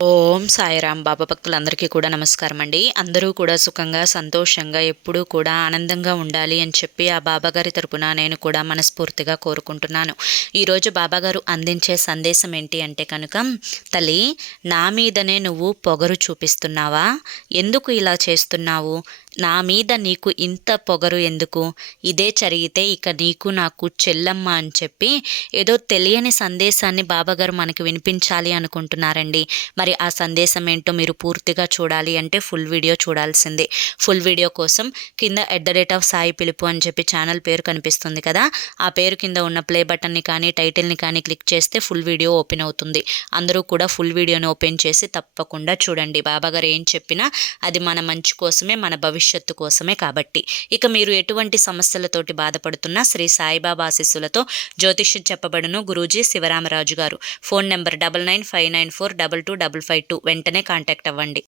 ఓం సాయిరాం బాబా భక్తులందరికీ కూడా నమస్కారం అండి. అందరూ కూడా సుఖంగా సంతోషంగా ఎప్పుడూ కూడా ఆనందంగా ఉండాలి అని చెప్పి ఆ బాబాగారి తరపున నేను కూడా మనస్ఫూర్తిగా కోరుకుంటున్నాను. ఈరోజు బాబాగారు అందించే సందేశం ఏంటి అంటే కనుక తల్లి నా మీదనే నువ్వు పొగరు చూపిస్తున్నావా? ఎందుకు ఇలా చేస్తున్నావు? నా మీద నీకు ఇంత పొగరు ఎందుకు? ఇదే జరిగితే ఇక నీకు నాకు చెల్లమ్మ అని చెప్పి ఏదో తెలియని సందేశాన్ని బాబాగారు మనకి వినిపించాలి అనుకుంటున్నారండి. మరి ఆ సందేశం ఏంటో మీరు పూర్తిగా చూడాలి అంటే ఫుల్ వీడియో చూడాల్సిందే. ఫుల్ వీడియో కోసం కింద at the rate of Sai Pilupu అని చెప్పి ఛానల్ పేరు కనిపిస్తుంది కదా. ఆ పేరు కింద ఉన్న ప్లే బటన్ని కానీ టైటిల్ని కానీ క్లిక్ చేస్తే ఫుల్ వీడియో ఓపెన్ అవుతుంది. అందరూ కూడా ఫుల్ వీడియోని ఓపెన్ చేసి తప్పకుండా చూడండి. బాబాగారు ఏం చెప్పినా అది మన మంచి కోసమే మన భవిష్యత్ భవిష్యత్తు కోసమే కాబట్టి. ఇక మీరు ఎటువంటి సమస్యలతోటి బాధపడుతున్నా శ్రీ సాయిబాబా ఆశీస్సులతో జ్యోతిష్యం చెప్పబడును గురూజీ శివరామరాజు గారు. Phone number double nine five nine four double two double five two. వెంటనే కాంటాక్ట్ అవ్వండి.